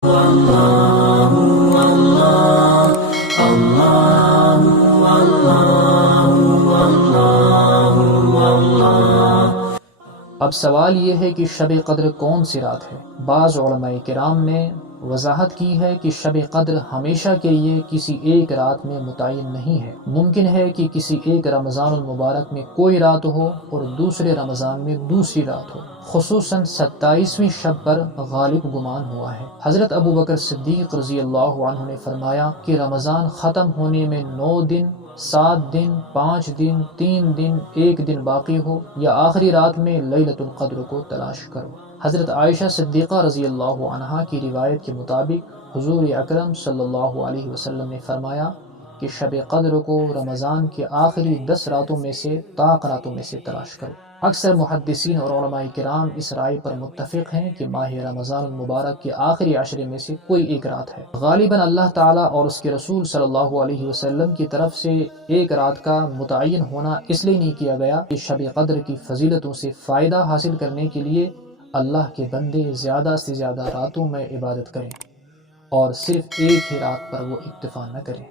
اب سوال یہ ہے کہ شب قدر کون سی رات ہے؟ بعض علماء کرام نے وضاحت کی ہے کہ شب قدر ہمیشہ کے لیے کسی ایک رات میں متعین نہیں ہے۔ ممکن ہے کہ کسی ایک رمضان المبارک میں کوئی رات ہو اور دوسرے رمضان میں دوسری رات ہو، خصوصاً 27ویں شب پر غالب گمان ہوا ہے۔ حضرت ابوبکر صدیق رضی اللہ عنہ نے فرمایا کہ رمضان ختم ہونے میں 9 دن، 7 دن، 5 دن، 3 دن، 1 دن باقی ہو، یا آخری رات میں لیلۃ القدر کو تلاش کرو۔ حضرت عائشہ صدیقہ رضی اللہ عنہا کی روایت کے مطابق حضور اکرم صلی اللہ علیہ وسلم نے فرمایا کہ شب قدر کو رمضان کے آخری 10 راتوں میں سے طاق راتوں میں سے تلاش کرو۔ اکثر محدثین اور علماء کرام اس رائے پر متفق ہیں کہ ماہ رمضان المبارک کے آخری عشرے میں سے کوئی ایک رات ہے۔ غالباً اللہ تعالیٰ اور اس کے رسول صلی اللہ علیہ وسلم کی طرف سے ایک رات کا متعین ہونا اس لیے نہیں کیا گیا کہ شب قدر کی فضیلتوں سے فائدہ حاصل کرنے کے لیے اللہ کے بندے زیادہ سے زیادہ راتوں میں عبادت کریں اور صرف ایک ہی رات پر وہ اکتفا نہ کریں۔